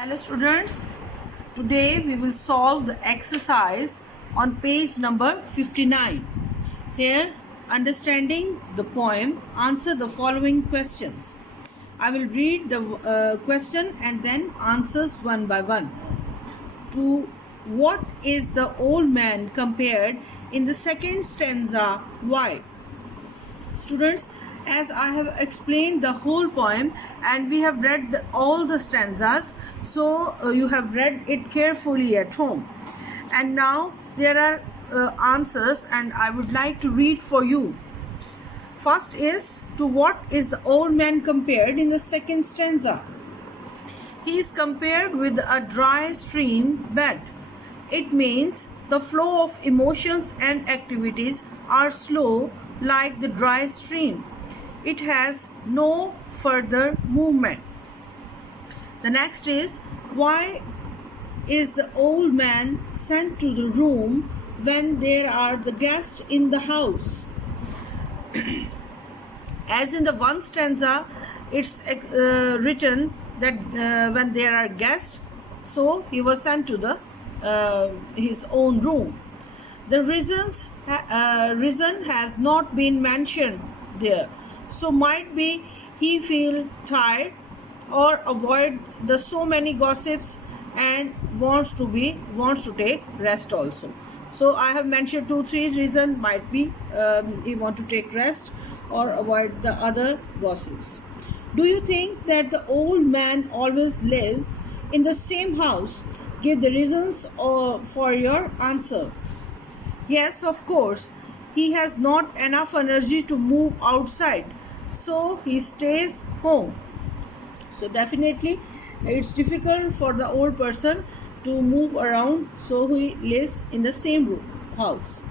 Hello students, today we will solve the exercise on page number 59. Here, understanding the poem, answer the following questions. I will read the question and then answers one by one. To what is the old man compared in the second stanza? Why? Students, as I have explained the whole poem and we have read all the stanzas, so you have read it carefully at home, and now there are answers and I would like to read for you. First is, to what is the old man compared in the second stanza? He is compared with a dry stream bed. It means the flow of emotions and activities are slow like the dry stream. It has no further movement. The next is, why is the old man sent to the room when there are the guests in the house? As in the one stanza, it's written that when there are guests, so he was sent to the his own room. The reason has not been mentioned there, so might be he feel tired or avoid the so many gossips and wants to take rest also. So I have mentioned 2-3 reasons. Might be he want to take rest or avoid the other gossips. Do you think that the old man always lives in the same house? Give the reasons for your answer. Yes, of course. He has not enough energy to move outside, so he stays home. So definitely it's difficult for the old person to move around, so he lives in the same house.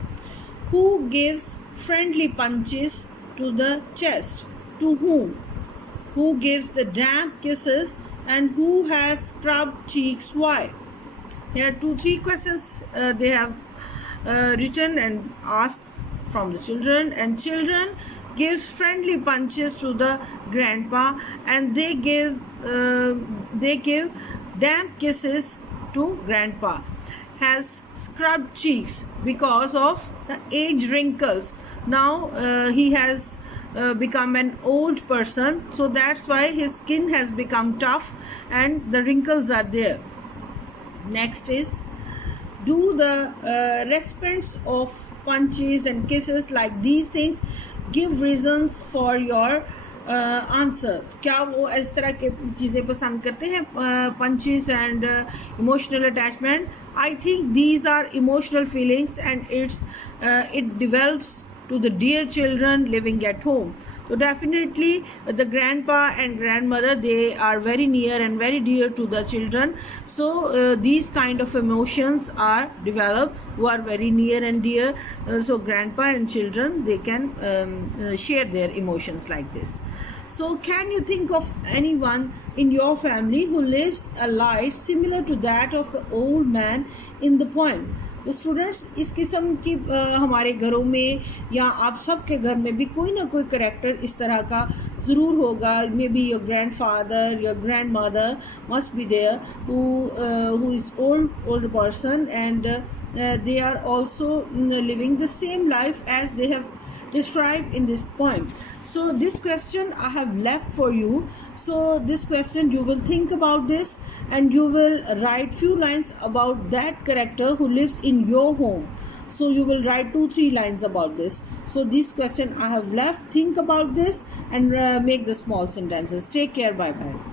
Who gives friendly punches to the chest? To whom? Who gives the damp kisses and who has scrubbed cheeks? Why? Here are 2-3 questions they have written and asked from the children, and children gives friendly punches to the grandpa and they give damp kisses to grandpa. Has scrubbed cheeks because of the age wrinkles. Now he has become an old person, so that's why his skin has become tough and the wrinkles are there. Next is, do the recipients of punches and kisses like these things give reasons for your answer? क्या वो इस तरह के चीज़ें पसंद करते हैं, punches and emotional attachment? I think these are emotional feelings and it develops to the dear children living at home. So definitely the grandpa and grandmother, they are very near and very dear to the children. So these kind of emotions are developed who are very near and dear. So grandpa and children, they can share their emotions like this. So can you think of anyone in your family who lives a life similar to that of the old man in the poem? तो students, इस किस्म की हमारे घरों में या आप सब के घर में भी कोई ना कोई करेक्टर इस तरह का ज़रूर होगा. Maybe your grandfather, your grandmother must be there who is old person and they are also living the same life as they have described in this poem. So this question I have left for you. So this question, you will think about this and you will write few lines about that character who lives in your home. So you will write 2-3 lines about this. So this question I have left. Think about this and make the small sentences. Take care. Bye bye.